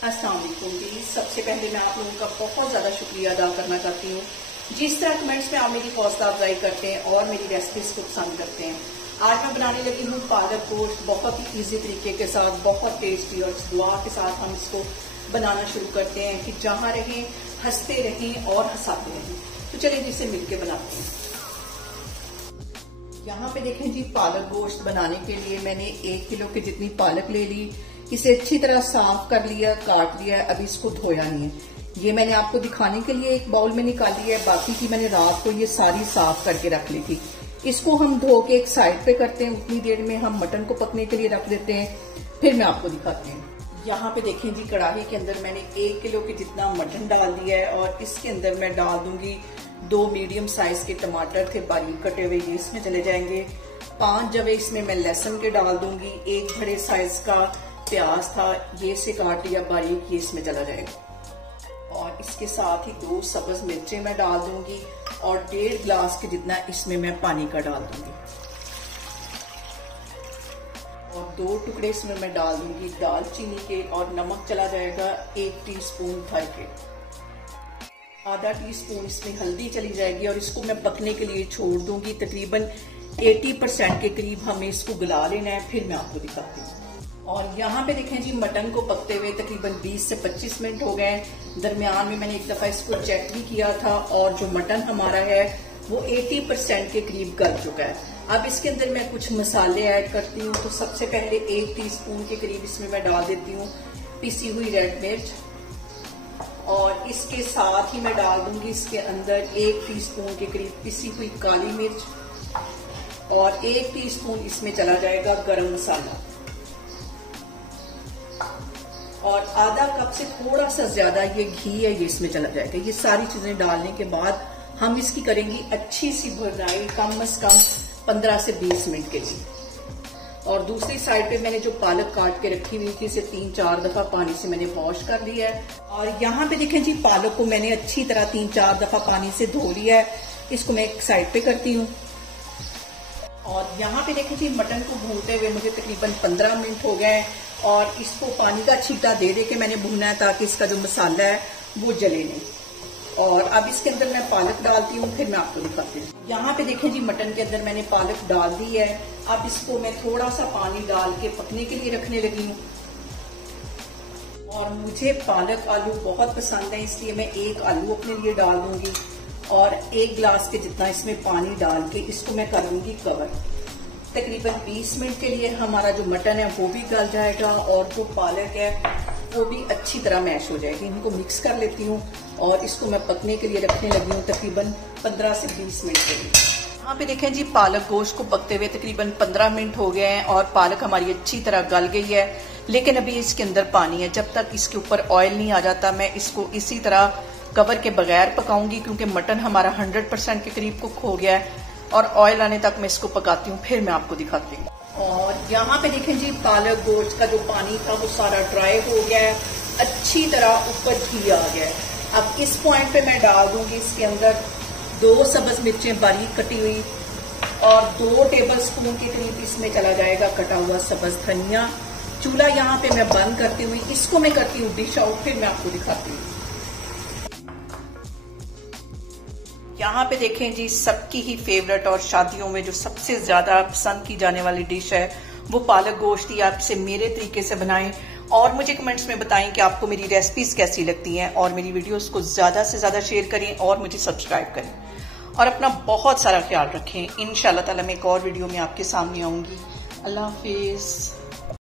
अस्सलाम वालेकुम जी। सबसे पहले मैं आप लोगों का बहुत ज़्यादा शुक्रिया अदा करना चाहती हूँ जिस तरह कमेंट्स में आप मेरी हौसला अफजाई करते हैं और मेरी रेसिपीज को पसंद करते हैं। आज मैं बनाने लगी हूँ पालक गोश्त बहुत ही ईजी तरीके के साथ, बहुत टेस्टी, और इस दुआ के साथ हम इसको बनाना शुरू करते हैं कि जहाँ रहें हंसते रहें और हंसाते रहें। तो चलिए जिसे मिलकर बनाते हैं। यहाँ पे देखें जी, पालक गोश्त बनाने के लिए मैंने 1 किलो की जितनी पालक ले ली। इसे अच्छी तरह साफ कर लिया, काट लिया। अभी इसको धोया नहीं है। ये मैंने आपको दिखाने के लिए एक बाउल में निकाली है, बाकी की मैंने रात को ये सारी साफ करके रख ली थी। इसको हम धो के एक साइड पे करते हैं। उतनी देर में हम मटन को पकने के लिए रख देते हैं, फिर मैं आपको दिखाती हूँ। यहाँ पे देखें जी, कढ़ाई के अंदर मैंने 1 किलो की जितना मटन डाल दिया है और इसके अंदर मैं डाल दूंगी 2 मीडियम साइज के टमाटर थे बारीक कटे हुए, ये इसमें चले जाएंगे। 5 जवे इसमें मैं लहसुन के डाल दूंगी। 1 बड़े साइज का प्याज था, ये से काट लिया बारीक, ये इसमें चला जाएगा। और इसके साथ ही 2 सब्ज मिर्चें मैं डाल दूंगी और 1.5 गिलास के जितना इसमें मैं पानी का डाल दूंगी। और 2 टुकड़े इसमें मैं डाल दूंगी दालचीनी के, और नमक चला जाएगा 1 टीस्पून भर के। आधा टीस्पून इसमें हल्दी चली जाएगी और इसको मैं पकने के लिए छोड़ दूंगी। तकरीबन 80% के करीब हमें इसको गला लेना है, फिर मैं आपको दिखाती हूँ। और यहाँ पे देखें जी, मटन को पकते हुए तकरीबन 20 से 25 मिनट हो गए। दरमियान में मैंने एक दफा इसको चेक भी किया था और जो मटन हमारा है वो 80% के करीब गल चुका है। अब इसके अंदर मैं कुछ मसाले ऐड करती हूँ। तो सबसे पहले 1 टीस्पून के करीब इसमें मैं डाल देती हूँ पिसी हुई रेड मिर्च, और इसके साथ ही मैं डाल दूंगी इसके अंदर 1 टीस्पून के करीब पिसी हुई काली मिर्च, और 1 टीस्पून इसमें चला जाएगा गरम मसाला, और आधा कप से थोड़ा सा ज्यादा ये घी है, ये इसमें चला जाएगा। ये सारी चीजें डालने के बाद हम इसकी करेंगे अच्छी सी भुनाई, कम से कम 15 से 20 मिनट के लिए। और दूसरी साइड पे मैंने जो पालक काट के रखी हुई थी, इसे 3-4 दफा पानी से मैंने वॉश कर लिया है। और यहाँ पे देखें जी, पालक को मैंने अच्छी तरह 3-4 दफा पानी से धो लिया है। इसको मैं एक साइड पे करती हूँ। और यहाँ पे देखें जी, मटन को भूनते हुए मुझे तकरीबन 15 मिनट हो गए, और इसको पानी का छींटा दे दे के मैंने भूना है ताकि इसका जो मसाला है वो जले नहीं। और अब इसके अंदर मैं पालक डालती हूँ, फिर मैं आपको दिखाती हूँ। यहाँ पे देखें जी, मटन के अंदर मैंने पालक डाल दी है। अब इसको मैं थोड़ा सा पानी डाल के पकने के लिए रखने लगी हूँ। और मुझे पालक आलू बहुत पसंद है, इसलिए मैं 1 आलू अपने लिए डाल दूंगी और 1 गिलास के जितना इसमें पानी डाल के इसको मैं कर दूंगी कवर। तकरीबन 20 मिनट के लिए हमारा जो मटन है वो भी गल जाएगा और जो पालक है वो भी अच्छी तरह मैश हो जाएगी। इनको मिक्स कर लेती हूँ और इसको मैं पकने के लिए रखने लगी हूँ तकरीबन 15 से 20 मिनट के लिए। यहाँ पे देखें जी, पालक गोश्त को पकते हुए तकरीबन 15 मिनट हो गए हैं और पालक हमारी अच्छी तरह गल गई है, लेकिन अभी इसके अंदर पानी है। जब तक इसके ऊपर ऑयल नहीं आ जाता मैं इसको इसी तरह कवर के बगैर पकाऊंगी, क्योंकि मटन हमारा 100% के करीब कुक हो गया है। और ऑयल आने तक मैं इसको पकाती हूँ, फिर मैं आपको दिखाती हूँ। और यहाँ पे देखें जी, पालक गोश्त का जो पानी था वो सारा ड्राई हो गया है, अच्छी तरह ऊपर घी आ गया है। अब इस पॉइंट पे मैं डाल दूंगी इसके अंदर 2 सब्ज मिर्चें बारीक कटी हुई, और 2 टेबल स्पून के करीब इसमें चला जाएगा कटा हुआ सब्ज धनिया। चूल्हा यहाँ पे मैं बंद करती हुई इसको मैं करती हूँ डिश आउट, फिर मैं आपको दिखाती हूँ। यहाँ पे देखें जी, सबकी ही फेवरेट और शादियों में जो सबसे ज्यादा पसंद की जाने वाली डिश है वो पालक गोश्त ही। आप इसे मेरे तरीके से बनाएं और मुझे कमेंट्स में बताएं कि आपको मेरी रेसिपीज कैसी लगती हैं, और मेरी वीडियोस को ज्यादा से ज्यादा शेयर करें और मुझे सब्सक्राइब करें, और अपना बहुत सारा ख्याल रखें। इंशाल्लाह ताला मैं एक और वीडियो में आपके सामने आऊंगी। अल्लाह हाफिज।